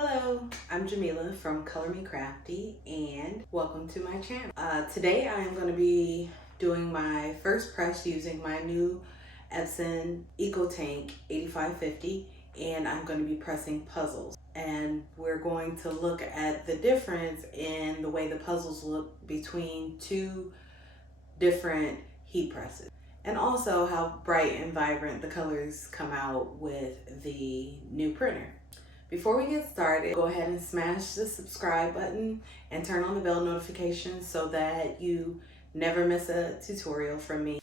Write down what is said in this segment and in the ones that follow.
Hello, I'm Jamila from Color Me Crafty and welcome to my channel. Today I am going to be doing my first press using my new Epson EcoTank 8550, and I'm going to be pressing puzzles. And we're going to look at the difference in the way the puzzles look between two different heat presses, and also how bright and vibrant the colors come out with the new printer. Before we get started, go ahead and smash the subscribe button and turn on the bell notifications so that you never miss a tutorial from me.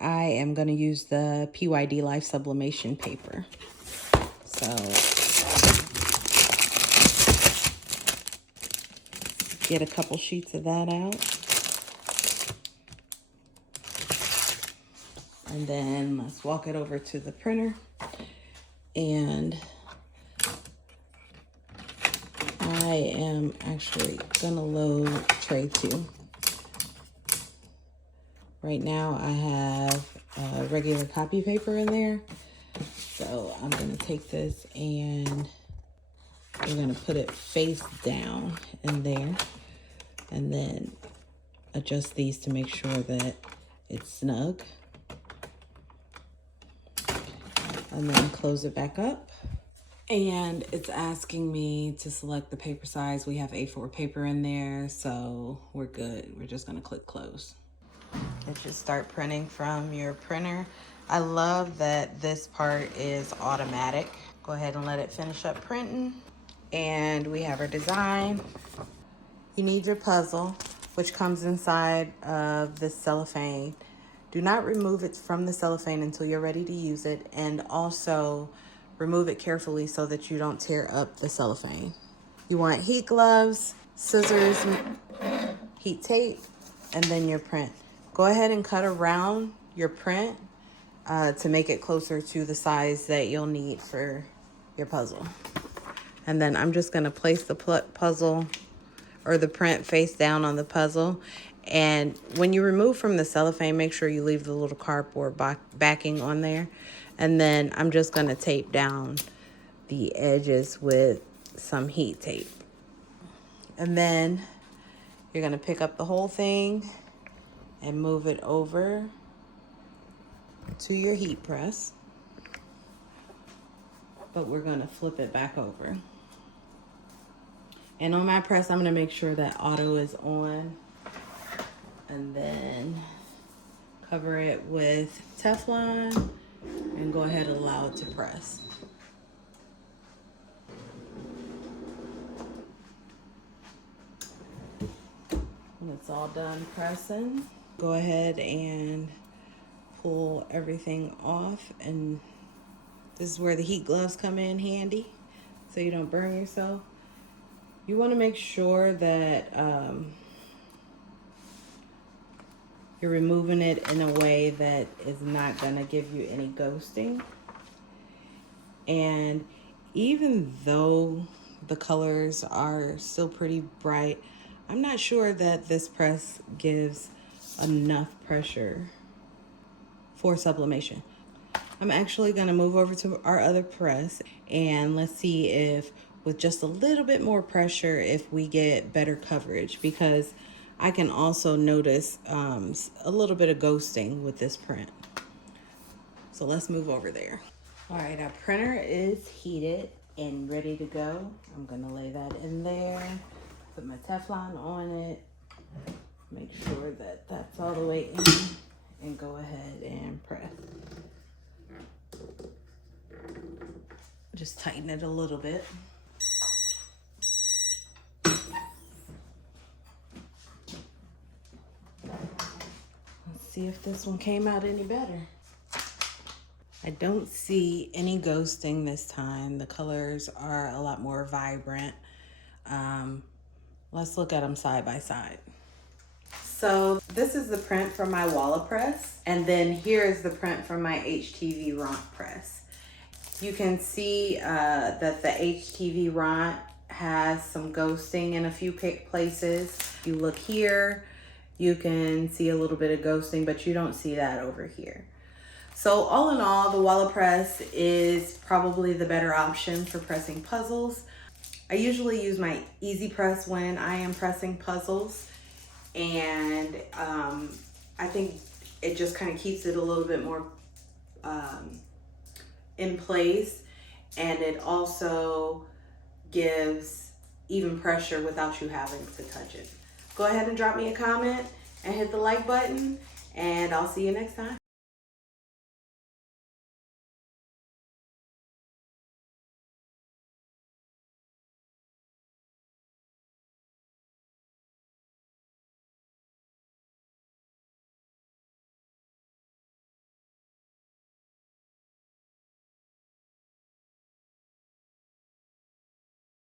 I am going to use the PYD Life Sublimation paper. So get a couple sheets of that out. And then let's walk it over to the printer. And I am actually gonna load tray 2. Right now I have regular copy paper in there. So I'm gonna take this and we're gonna put it face down in there and then adjust these to make sure that it's snug. And then close it back up. And it's asking me to select the paper size. We have A4 paper in there, so we're good. We're just gonna click close. It should start printing from your printer. I love that this part is automatic. Go ahead and let it finish up printing. And we have our design. You need your puzzle, which comes inside of this cellophane. Do not remove it from the cellophane until you're ready to use it, and also remove it carefully so that you don't tear up the cellophane. You want heat gloves, scissors, heat tape, and then your print. Go ahead and cut around your print to make it closer to the size that you'll need for your puzzle. And then I'm just gonna place the puzzle or the print face down on the puzzle. And when you remove from the cellophane, make sure you leave the little cardboard backing on there. And then I'm just gonna tape down the edges with some heat tape. And then you're gonna pick up the whole thing and move it over to your heat press. But we're gonna flip it back over. And on my press, I'm gonna make sure that auto is on, and then cover it with Teflon and go ahead and allow it to press. When it's all done pressing, go ahead and pull everything off, and this is where the heat gloves come in handy so you don't burn yourself. You want to make sure that you're removing it in a way that is not going to give you any ghosting. And even though the colors are still pretty bright, I'm not sure that this press gives enough pressure for sublimation. I'm actually going to move over to our other press and let's see if with just a little bit more pressure if we get better coverage, because I can also notice a little bit of ghosting with this print. So let's move over there. All right, our printer is heated and ready to go. I'm gonna lay that in there, put my Teflon on it, make sure that that's all the way in, and go ahead and press. Just tighten it a little bit. See if this one came out any better. I don't see any ghosting this time. The colors are a lot more vibrant. Let's look at them side by side. So this is the print from my Walla press, and then here is the print from my HTV Ronc press. You can see that the HTV Ronc has some ghosting in a few places. If you look here, you can see a little bit of ghosting, but you don't see that over here. So all in all, the Walla press is probably the better option for pressing puzzles. I usually use my easy press when I am pressing puzzles, and I think it just kind of keeps it a little bit more in place, and it also gives even pressure without you having to touch it. Go ahead and drop me a comment and hit the like button, and I'll see you next time.